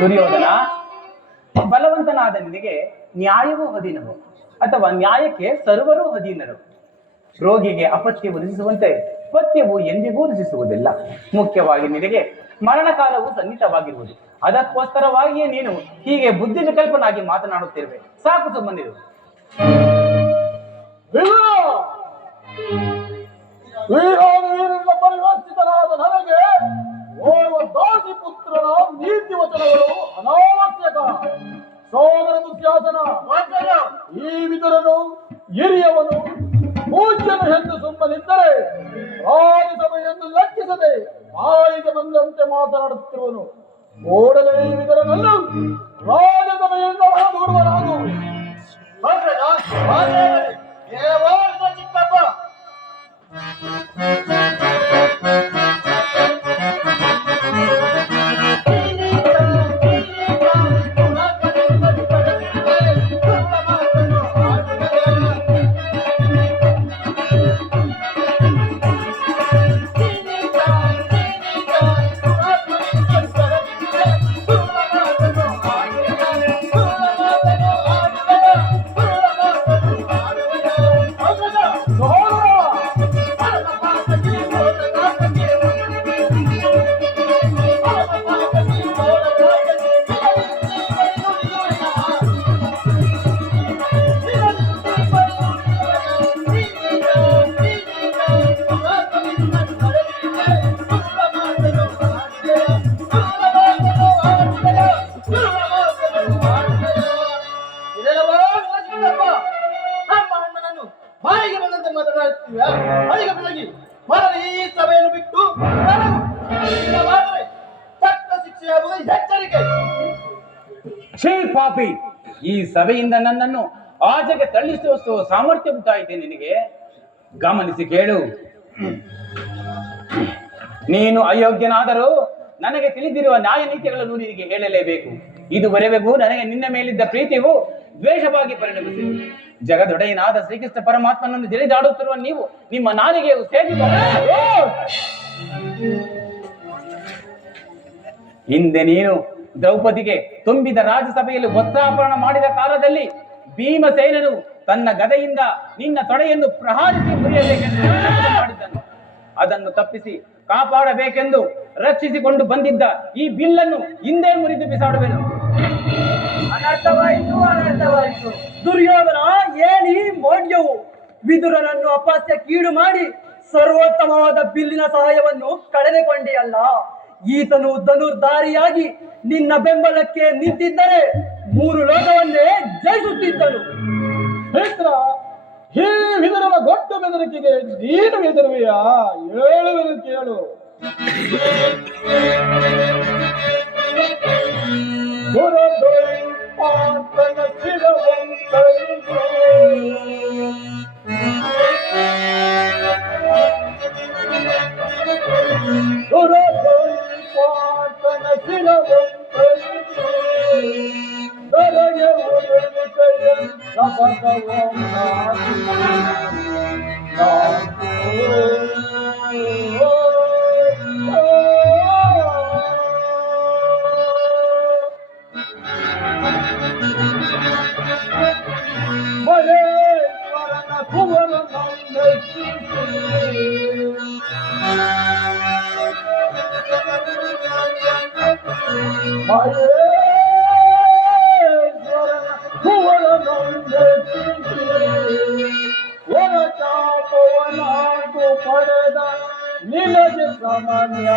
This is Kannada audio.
ದುರ್ಯೋಧನ, ಬಲವಂತನಾದ ನಿನಗೆ ನ್ಯಾಯವೂ ಅಧೀನವು ಅಥವಾ ನ್ಯಾಯಕ್ಕೆ ಸರ್ವರೂ ಅಧೀನರು. ರೋಗಿಗೆ ಅಪತ್ಯವು ರುಚಿಸುವಂತೆ ಪಥ್ಯವು ಎಂದಿಗೂ ರುಚಿಸುವುದಿಲ್ಲ. ಮುಖ್ಯವಾಗಿ ನಿನಗೆ ಮರಣಕಾಲವು ಸನ್ನಿಹಿತವಾಗಿರುವುದು. ಅದಕ್ಕೋಸ್ಕರವಾಗಿಯೇ ನೀನು ಹೀಗೆ ಬುದ್ಧಿ ವಿಕಲ್ಪನಾಗಿ ಮಾತನಾಡುತ್ತಿರುವೆ. ಸಾಕು, ಸುಮ್ಮನಿರು. ಪರಿವರ್ತಿತನಾದ ನನಗೆ ಓರ್ವ ದಾಸಿ ಪುತ್ರನ ನೀತಿ ವಚನಗಳು ಅನಾವಶ್ಯಕ. ಸೋದರ ದುಶ್ಯಾಸನ, ಈ ವಿದುರನು ಹಿರಿಯವನು ಪೂಜ್ಯನು ಎಂದು ಸುಮ್ಮನಿದ್ದರೆ ರಾಜಸಭೆಯನ್ನು ಲೆಕ್ಕಿಸದೆ ಬಾಯಿಗೆ ಬಂದಂತೆ ಮಾತನಾಡುತ್ತಿರುವನು. ಕೂಡಲೇ ಈ ವಿದುರನನ್ನು ರಾಜಸಭೆಯಿಂದ ಹೊರದೂಡುವನಾಗು. ಚಿಕ್ಕಪ್ಪ, ಛೇ ಪಾಪಿ, ಈ ಸಭೆಯಿಂದ ನನ್ನನ್ನು ಆಚೆಗೆ ತಳ್ಳಿಸುವ ಸಾಮರ್ಥ್ಯ ಉಂಟಾಯಿತೆ ನಿನಗೆ. ಗಮನಿಸಿ ಕೇಳು. ನೀನು ಅಯೋಗ್ಯನಾದರೂ ನನಗೆ ತಿಳಿದಿರುವ ನ್ಯಾಯ ನೀತಿಗಳನ್ನು ನಿನಗೆ ಹೇಳಲೇಬೇಕು. ಇದುವರೆಗೂ ನನಗೆ ನಿನ್ನ ಮೇಲಿದ್ದ ಪ್ರೀತಿಯು ದ್ವೇಷವಾಗಿ ಪರಿಣಮಿಸಿದೆ. ಜಗದೊಡೆಯನಾದ ಶ್ರೀಕೃಷ್ಣ ಪರಮಾತ್ಮನನ್ನು ತಿಳಿದಾಡುತ್ತಿರುವ ನೀವು ನಿಮ್ಮ ನಾಲಿಗೆಯು ಸೇರಿ ಹಿಂದೆ ನೀನು ದ್ರೌಪದಿಗೆ ತುಂಬಿದ ರಾಜಸಭೆಯಲ್ಲಿ ವಸ್ತ್ರಾಪರಣ ಮಾಡಿದ ಕಾಲದಲ್ಲಿ ಭೀಮಸೇನನು ತನ್ನ ಗದೆಯಿಂದ ನಿನ್ನ ತೊಡೆಯನ್ನು ಪ್ರಹಾರಿಸಿ ಮುರಿಯಬೇಕೆಂದು ಮಾಡಿದ್ದನು. ಅದನ್ನು ತಪ್ಪಿಸಿ ಕಾಪಾಡಬೇಕೆಂದು ರಕ್ಷಿಸಿಕೊಂಡು ಬಂದಿದ್ದ ಈ ಬಿಲ್ಲನ್ನು ಹಿಂದೆ ಮುರಿದು ಬಿಸಾಡುವೆನು. ಅನರ್ಥವಾಯಿತು. ದುರ್ಯೋಧನ, ಏನಿ ಮೌಢ್ಯವು! ವಿದುರನನ್ನು ಅಪಸ್ಯ ಕೀಡು ಮಾಡಿ ಸರ್ವೋತ್ತಮವಾದ ಬಿಲ್ಲಿನ ಸಹಾಯವನ್ನು ಕಳೆದುಕೊಂಡಿಯಲ್ಲ. ಈತನು ಧನುರ್ಧಾರಿಯಾಗಿ ನಿನ್ನ ಬೆಂಬಲಕ್ಕೆ ನಿಂತಿದ್ದರೆ 3 ಲೋಕವನ್ನೇ ಜಯಿಸುತ್ತಿದ್ದನು. ಮಿತ್ರ, ಈ ವಿದುರನ ದೊಡ್ಡ ಬೆದರಿಕೆಗೆ ನೀನು ಹೆದರುವೆಯಾ? ಹೇಳುವೆನು ಕೇಳು. ನಿಲಜ ಸಾಮಾನ್ಯ